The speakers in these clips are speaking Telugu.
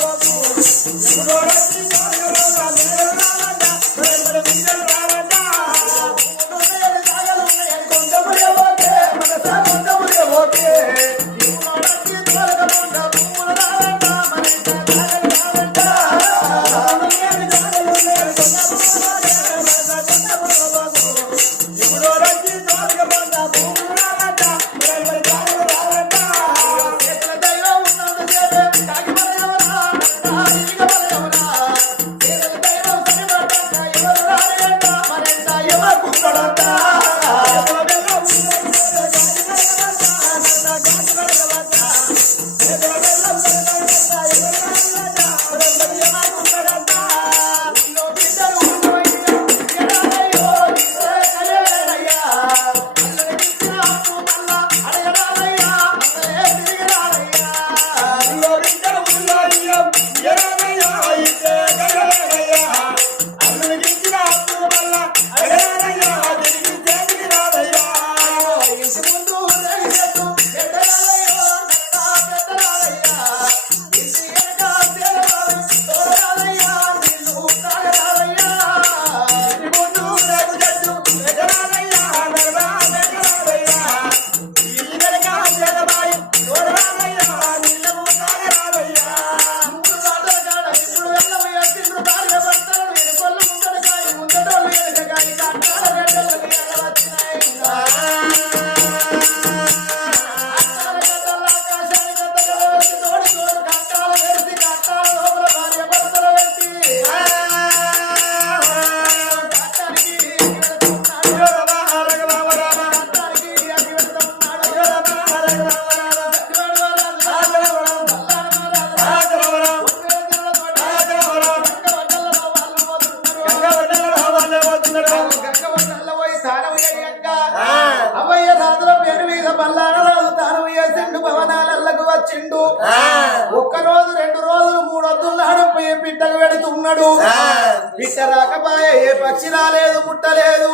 అవయ్య రాకపోయే పక్షి రాలేదు ముట్టలేదు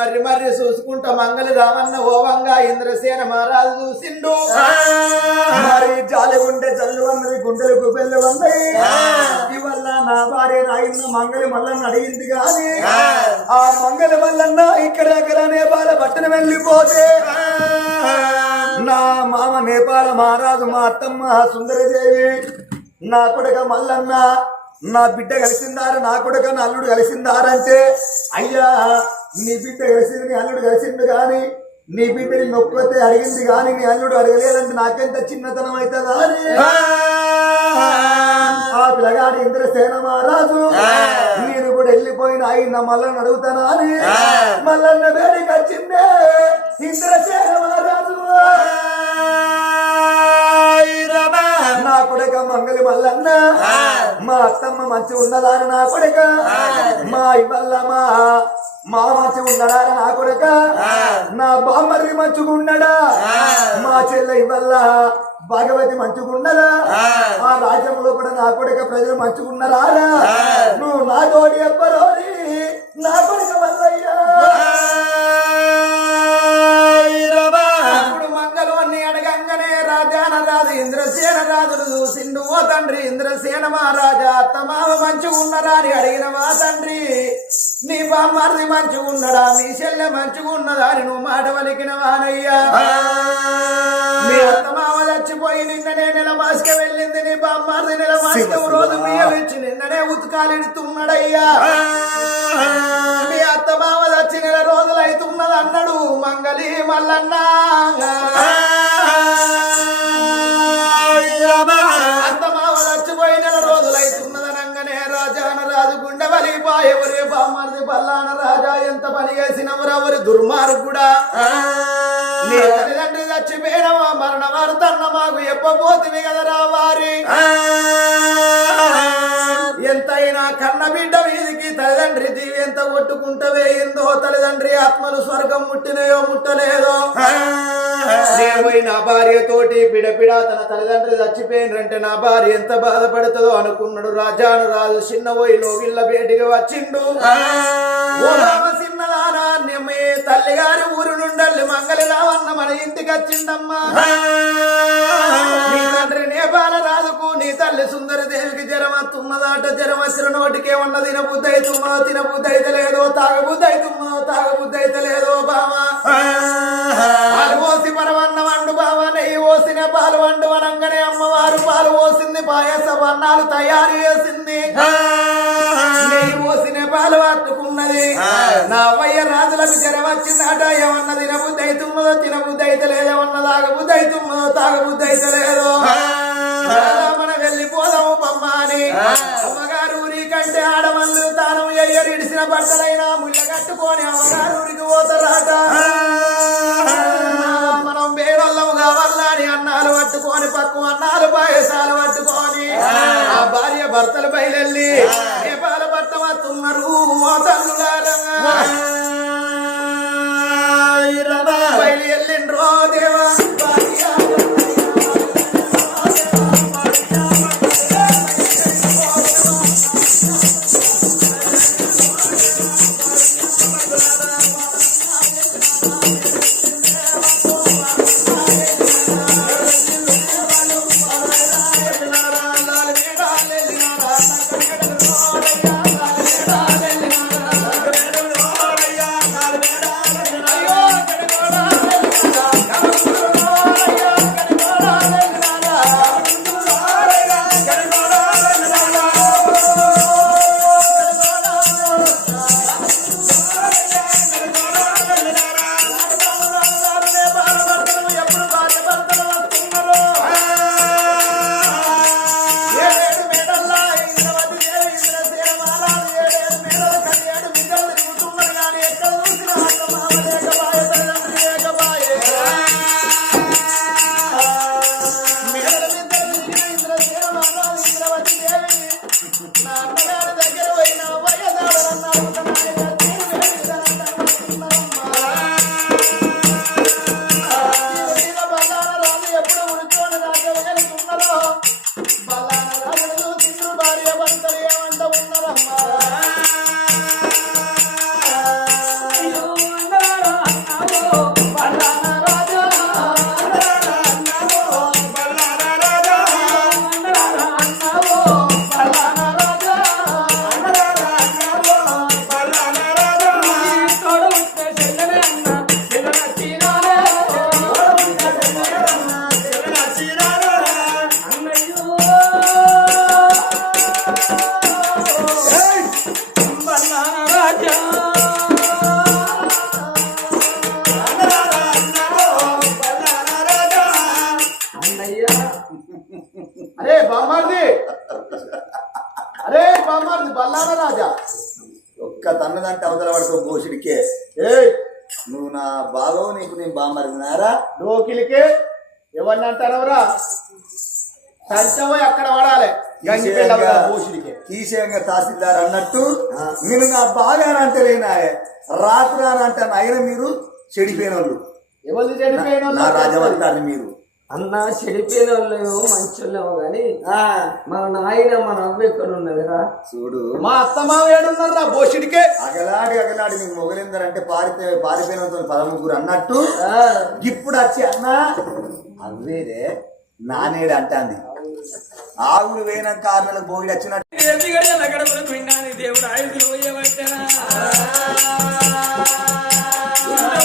ఉన్నారని మరి మరి చూసుకుంటా మంగళి రామన్న ఓవంగా ఇంద్రసేన మహారాజు చూసిండు. మరి జాలి ఉంటే జల్లు అన్నది గుండెలకు పెళ్ళి ఉన్నాయి ఇవల్ల నా భార్య నాయన్న మంగళి మల్లన్న అడిగింది కానీ ఆ. మంగళి మల్లన్న ఇక్కడ ఎక్కడ నేపాల పట్టణ వెళ్ళిపోతే నా మామ నేపాల మహారాజు మా అత్తమ్మ సుందరదేవి నా కొడుక మల్లన్న నా బిడ్డ కలిసిందారు నా కొడుక నా అల్లుడు కలిసిందారంటే అయ్యా నీ బిడ్డ కలిసింది నీ అల్లుడు కలిసిండు గాని నీ బిడ్డని నొక్కొతే అడిగింది గాని నీ అల్లుడు అడగలేదంటే నాకెంత చిన్నతనం అవుతుందా అని? ఆ. పిల్లగాడి ఇంద్రసేన మహారాజు నేను కూడా వెళ్ళిపోయిన ఆయన మల్లన్న అడుగుతానా అని? మల్లన్న వేడికి వచ్చిందే ఇంద్రసేన మహారాజు కొడుక మంగళి మల్లన్న మా అత్తమ్మ మంచి ఉన్నదా అని నా కొడుక. మా ఇవల్ల మా మా మంచి ఉన్నడా నా కొడుక. నా బామ్మర్రి మంచుకున్నడా మా చెల్లె ఇవల్ల భగవతి మంచుకున్నదా ఆ. రాజ్యంలో కూడా నా కొడుక ప్రజలు మంచుకున్నారా నువ్వు నా తోడి ఎవ్వరోని నా కొడుక వల్లయ్యా. రాజు ఇంద్రసేన రాజులు చూసిండు ఓ తండ్రి ఇంద్రసేన మహారాజా అత్తమామ మంచిగున్నరా అని అడిగిన మా తండ్రి నీ బామ్మారిది మంచిగున్నడా నీ చెల్లె మంచిగున్నదా అని నువ్వు మాట వలికిన వానయ్యా. నీ అత్తమామ చచ్చిపోయి నిన్ననే నెల మాసిక వెళ్ళింది నీ బామ్మారిది నెల మాసిక రోజు బియ్యం ఇచ్చి నిన్ననే ఉతకాలిడుతున్నాడయ్యా. మీ అత్త మామ వచ్చి నెల రోజులు అవుతున్నది అన్నాడు మంగళి మల్లన్న. బామ్మది పల్లాన రాజా ఎంత పని చేసినవరెవరి దుర్మార్గుడా? తల్లిదండ్రి చచ్చిపోయినవా? మరణ వారు తన్న మాకు ఎప్పబోతివి కదరా వారి? ఎంతైనా కన్న బిడ్డ వీధికి తల్లిదండ్రి జీవి ఎంత కొట్టుకుంటవే ఎందో తల్లిదండ్రి ఆత్మలు స్వర్గం ముట్టినయో ముట్టలేదో? నా భార్య తోటి పిడపిడ తన తల్లిదండ్రులు చచ్చిపోయినంటే నా భార్య ఎంత బాధపడుతుందో అనుకున్నాడు. రాజాను రాజు చిన్న పోయిలో వీళ్ళ బయటికి వచ్చిండు. చిన్నదానా మీ మన ఇంటికి వచ్చిండమ్మా నీ తండ్రి నేపాల రాజుకు నీ తల్లి సుందర దేవికి జ్వరం వస్తున్నదాట జ్వరం వచ్చిన నోటికే ఉన్న తినబుద్ధి అవుతున్నో తినబుద్ధి అయితే లేదో తాగబుద్ధి అవుతున్నో తాగబుద్ధి అయితే లేదో బావా. పోసి పరవన్న వండు బావా నెయ్యి పోసిన పాలు వండు వనంగానే అమ్మవారు పాలు పోసింది పాయస వర్ణాలు తయారు చేసింది. పోసిన పాలు పట్టుకున్నది నా అవ్వయ్య రాజులకు జ్వరం వచ్చిందట ఏమన్నా తినబుద్ధి అవుతున్నదో తినబుద్ధి అయితే లేదేమన్నా తాగబుద్ధి అవుతున్నదో తాగబుద్ధి అయితే లేదో. మనం వెళ్ళిపోదాము బొమ్మ అని అమ్మగారు ఊరి కంటే ఆడవాళ్ళు తాను ఎయ్యరు ఇడిసిన బట్టలైనా ముళ్ళ కట్టుకొని అమ్మగారు ఊరికి పోతారట. పట్టుకొని పక్కు అన్నాలు పాయసాలు పట్టుకొని. ఆ. భార్య భర్తలు బయలెళ్ళి నేపాల పట్ట వస్తున్నారు తల్లులారా. సంచమై అక్కడ పడాలి తీసేయంగా తహసీల్దార్ అన్నట్టు నేను నా బాగా అంటే లేనాయే రాత్రి అంటే అయిన మీరు చెడిపోయిన వాళ్ళు నా రాజవంతాన్ని మీరు. అన్న చెడిపోయిన వాళ్ళేమో మంచోళ్ళేమో కానీ ఆ, మన నాయన మన అవ్వ ఎక్కడ ఉన్నదిరా? చూడు. మా అత్తమావ ఏడున్నారా భూషుడికే అగలాడి అగలాడి మీకు మొగలిందరంటే పారితే పారిపోయిన పదముగ్గురు అన్నట్టు. ఆ, ఇప్పుడు వచ్చి అన్నా అవ్వేదే నానేడు అంటాంది. ఆవులు వేయన కారణాలకు పోయి వచ్చినట్టు. దేవుడు? ఆయుధులు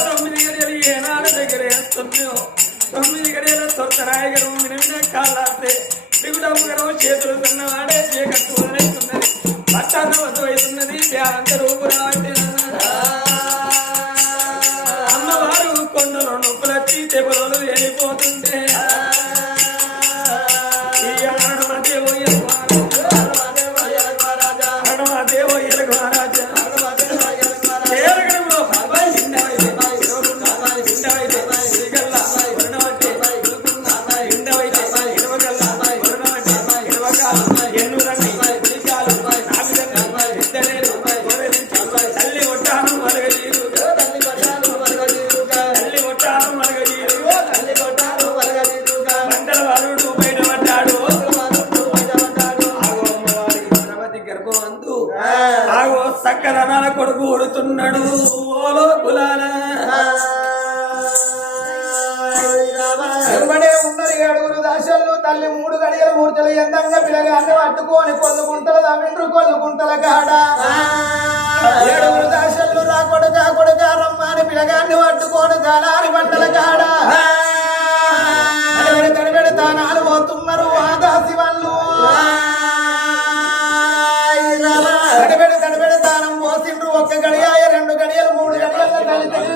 తొమ్మిది గడియలు ఏనాడు దగ్గర తొమ్మిది గడియల తొత్త రాయగరం వినవిన కాళ్ళాస్తే చేతులు తిన్నవాడే చీకట్టు వదిలేస్తున్నది పట్టాన వద్ద బ్యాంత రూపు అమ్మవారు కొండలో నొప్పులచ్చి తెపలు వెళ్ళిపోతుంటే చిన్న పిల్లగాన్ని పట్టుకొని కొల్లుకుంటల తమిండ్రు కొల్లుకుంటల కాడ ఏడుగురు దాశలు రాకొడు కాకొడు కారమ్మని పిల్లగాన్ని పట్టుకొని దానారి పంటల కాడ దానాలు పోతున్నారు ఆదాసి వాళ్ళు. తడిపెడు దానం పోసిండ్రు. ఒక్క గడియాయ రెండు గడియలు మూడు గడియల తల్లి తల్లి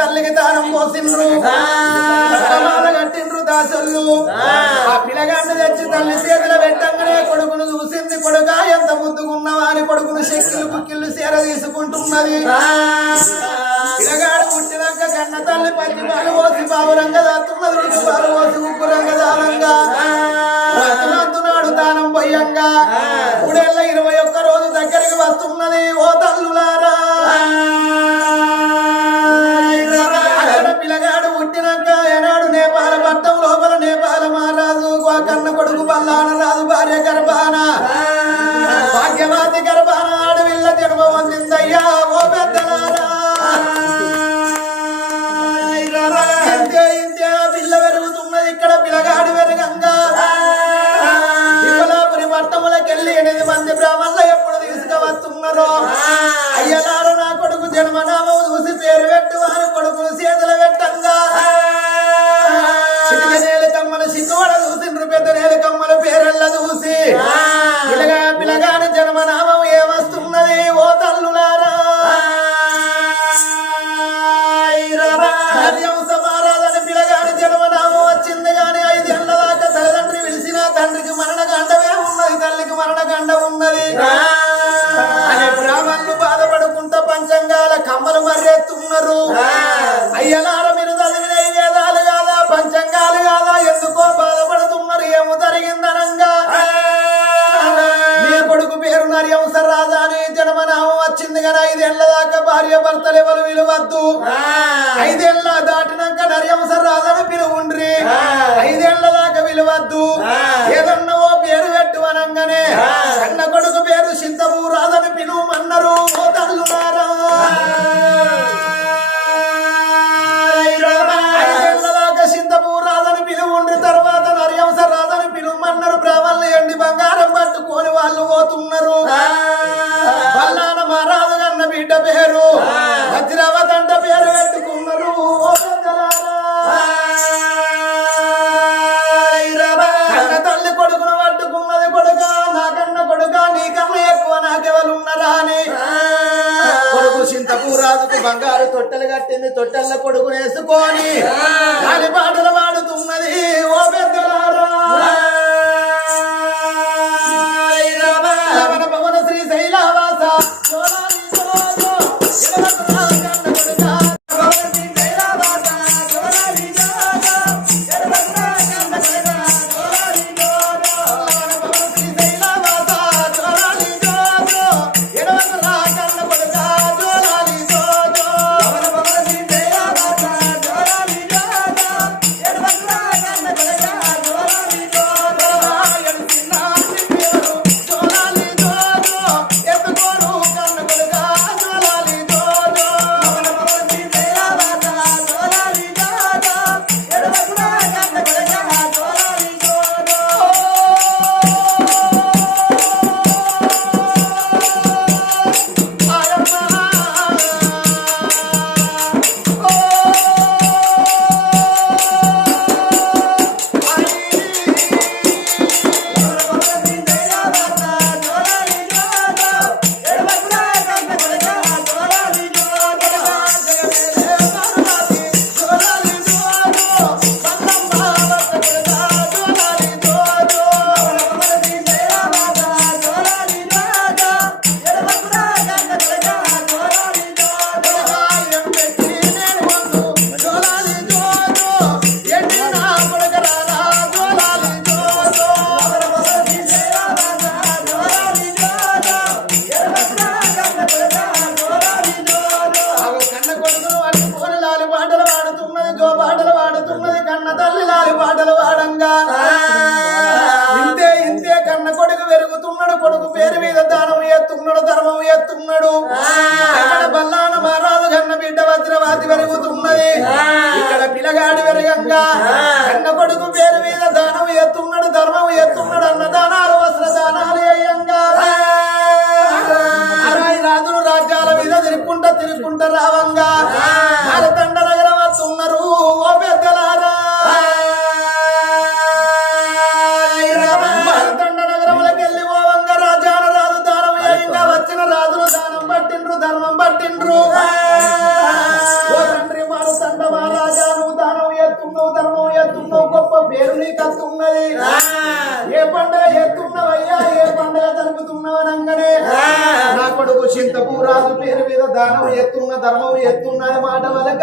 తల్లికి దానం పోసిండ్రు. దాసులు ఆ పిల్లగాన్ని తెచ్చి తల్లి చేతులు పెట్టంగానే కొడుకును చూసింది కొడుక ఎంత ముద్దుకున్నావా అని కొడుకును శక్తులు కుక్కిళ్ళు సేర తీసుకుంటున్నది. పిల్లగాడు పుట్టినాక కన్న తల్లి పచ్చి పాలు పోసి పావురంగా దాతున్నది రుచి పాలు పోసి ఉప్పురంగా దానంగా దానం పొయ్యంగా. তোমরা ఉన్నారు అయ్యనాల మీరు చదివిన వేదాలు కాదా పంచంగాలు కాదా ఎందుకో బాధపడుతున్నారు ఏమో జరిగిందనంగా కొడుకు పేరు నర్యంస రాజా అని జన్మనామం వచ్చింది కదా ఐదేళ్ళ దాకా భార్య భర్తలు ఎవరు విలువద్దు. ఐదేళ్ళ దాటినాక నర్యంస రాజాను పిలువుండ్రి. ఐదేళ్ళ దాకా విలువద్దు. ఏదన్నవో పేరు పెట్టు అనగానే. అన్న కొడుకు పేరు చింతము రాదని పిలువమన్నారు. ఓ తల్లునారా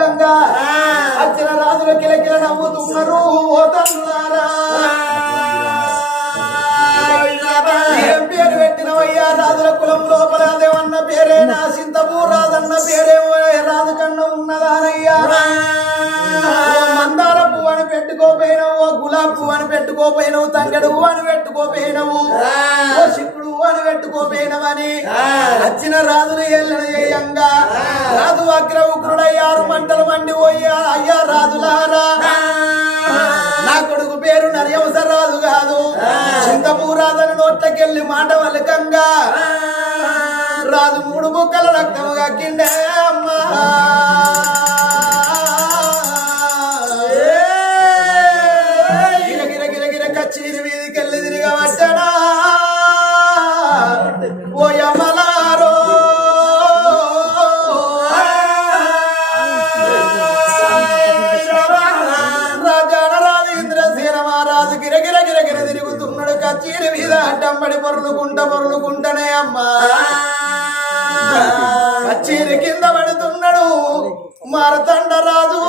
వలకంగా అచ్చిన రాజులు కిలకిల నవ్వుతున్నారు ఏం పేరు పెట్టినవయ్యా రాజుల కులం లోపల దేవన్న పేరే నా సింతపూర్ రాజన్న పేరేమో రాజు కన్నా ఉన్నదానయ్యా. మందార పువ్వు అని పెట్టుకోపోయినవు ఓ గులాబ్ పువ్వు అని పెట్టుకోపోయినవు తంగడు అని పెట్టుకోపోయినవు శిక్కుడు అని పెట్టుకోపోయినవని వచ్చిన రాజులు ఎల్లన చేయంగా రాజు అగ్ర ఉగ్రుడయ్యారు నోట్లకెళ్ళి మాట వలకంగా రాజు మూడు బుక్కల రక్తము కక్కిండే అమ్మా. మారతండ రాజు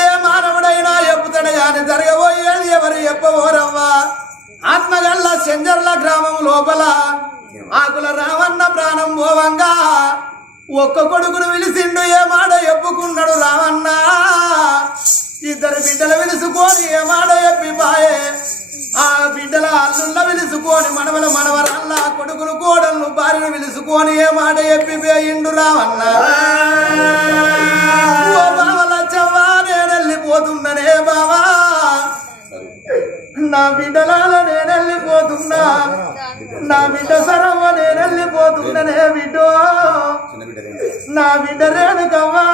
ఏ మానవుడైనా ఎప్పుతాడు కానీ జరగబోయేది ఎవరు చెప్పబోరవ్వా? ఆత్మగల్ల సెంజర్ల గ్రామం లోపల ఆకుల రావన్న ప్రాణం పోవంగా. ఒక్క కొడుకును విలిసిండు ఏ మాట ఎప్పుకున్నాడు రావన్న. ఇద్దరు బిడ్డలు విలుసుకొని ఏ మాట చెప్పి ఆ బిడ్డల అల్లుళ్ళ విలుసుకొని మనవల మనవరల్ల కొడుకులు కోడళ్ళు భార్యను విలుసుకొని ఏ మాట చెప్పి పోయిండు రావన్న ఓ బావల చవ్వా నేను వెళ్ళిపోతున్ననే బావా. నా బిడ్డలాల నేను వెళ్ళిపోతున్నా నా బిడ్డ సరవ నేను వెళ్ళిపోతున్ననే బిడ్డో నా బిడ్డ రేణుకవ్వా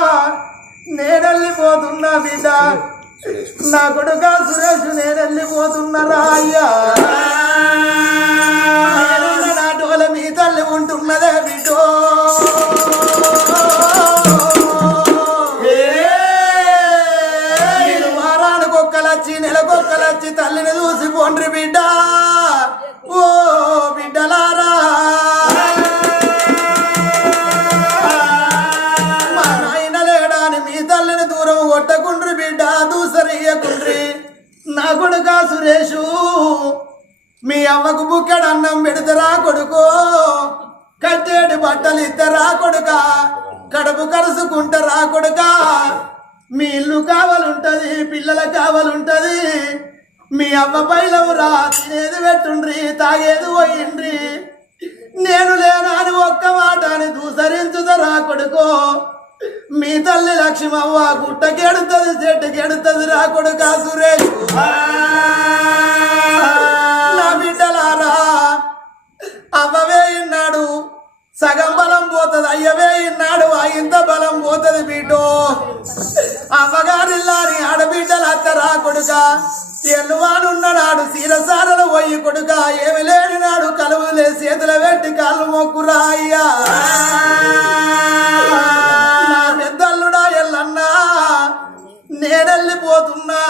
నేను వెళ్ళిపోతున్నా బిడ్డ. నా కొడుక సురేష్ నేను వెళ్ళిపోతున్నారా అయ్యా? నాటుకల మీ తల్లి ఉంటున్నదే బిడ్డో. వారానికి ఒక్కలచ్చి నెలకొక్కలచ్చి తల్లిని చూసి పోండ్రి బిడ్డ. ఓ సురేషు మీ అమ్మకు బుక్కడు అన్నం పెడతరా కొడుకో. కట్టేడు బట్టలు ఇద్దరా కొడుక. కడుపు కరుసుకుంటారా కొడుక. మీ ఇల్లు కావాలుంటది పిల్లల కావాలుంటది. మీ అమ్మ పైలవురా తినేది పెట్టుండ్రి తాగేది పోయిండ్రి. నేను లేనా అని ఒక్క మాట అని దూసరించుదరా కొడుకో. మీ తల్లి లక్ష్మవ్వ గుట్టకెడుతుంది చెట్టుకెడుతుంది రా కొడుకా సురేష్. నా బిడ్డలారా అవ్వవే ఇన్నాడు సగం బలం పోతుంది అయ్యవే ఇన్నాడు ఇంత బలం పోతుంది బిడ్డో. అమ్మగారిల్లాని ఆడబిడ్డలు అత్తరా కొడుక. ఎల్లువానున్ననాడు సీరసారలు పోయి కొడుక ఏమి లేని నాడు కలువులే చేతుల పెట్టి కాళ్ళు మొక్కురా అయ్యా. నేనెళ్ళిపోతున్నా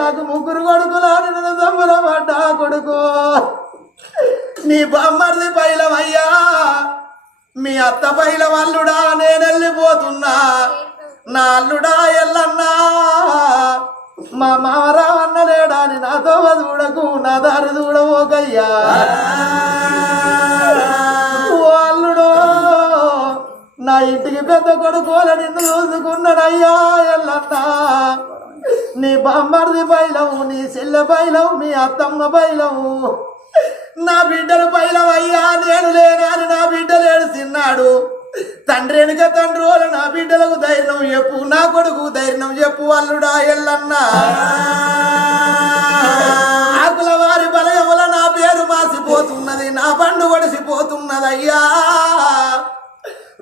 నాకు ముగ్గురు కొడుకులా నిన్ను సంబరపడ్డా కొడుకు. నీ బామ్మర్ది పైలమయ్యా. మీ అత్త పైలం అల్లుడా నేను వెళ్ళిపోతున్నా నా అల్లుడా ఎల్లన్నా. మా మామరావన్న లేడా అని నాతో చూడకు నా దారి చూడవోకయ్యా ఓ అల్లుడో. నా ఇంటికి పెద్ద కొడుకోల నిన్ను చూసుకున్నాడయ్యా ఎల్లన్నా నీ బామ్మర్ది బయలవు నీ చెల్లె బయలవు మీ అత్తమ్మ బయలవు నా బిడ్డలు బయలవయ్యా నేను లేనాని నా బిడ్డలు ఏడుస్తున్నాడు. తండ్రి వెనుక తండ్రి వల్ల నా బిడ్డలకు ధైర్యం చెప్పు నా కొడుకు ధైర్యం చెప్పు అల్లుడా ఎల్లన్నా. ఆకుల వారి బలయముల నా పేరు మాసిపోతున్నది నా పండు ఒడిసిపోతున్నదయ్యా.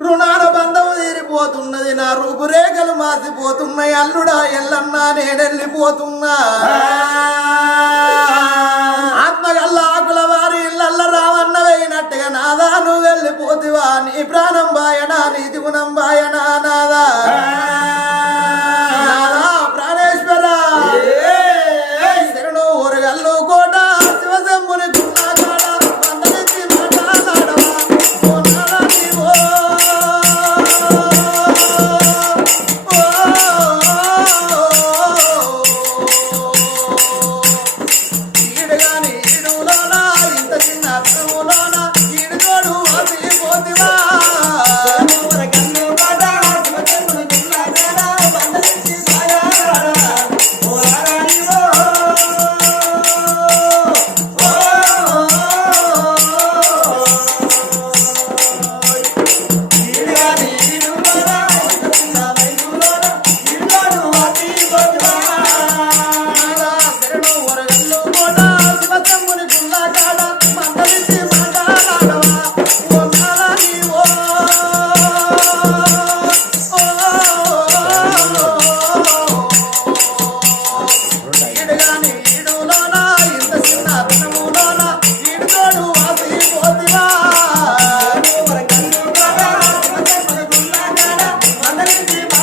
రుణాల బంధం తీరిపోతున్నది నా రూపురేఖలు మాసిపోతున్నాయి అల్లుడా ఎల్లన్నా నేనెళ్ళిపోతున్నా. ఆత్మగల్ల ఆకుల వారి ఇళ్ళల్ల రావన్న వేయినట్టుగా నాదా నువ్వు వెళ్ళిపోతివా నీ ప్రాణం బాయనా నీ గుణం బాయనా నాదా. నన్ను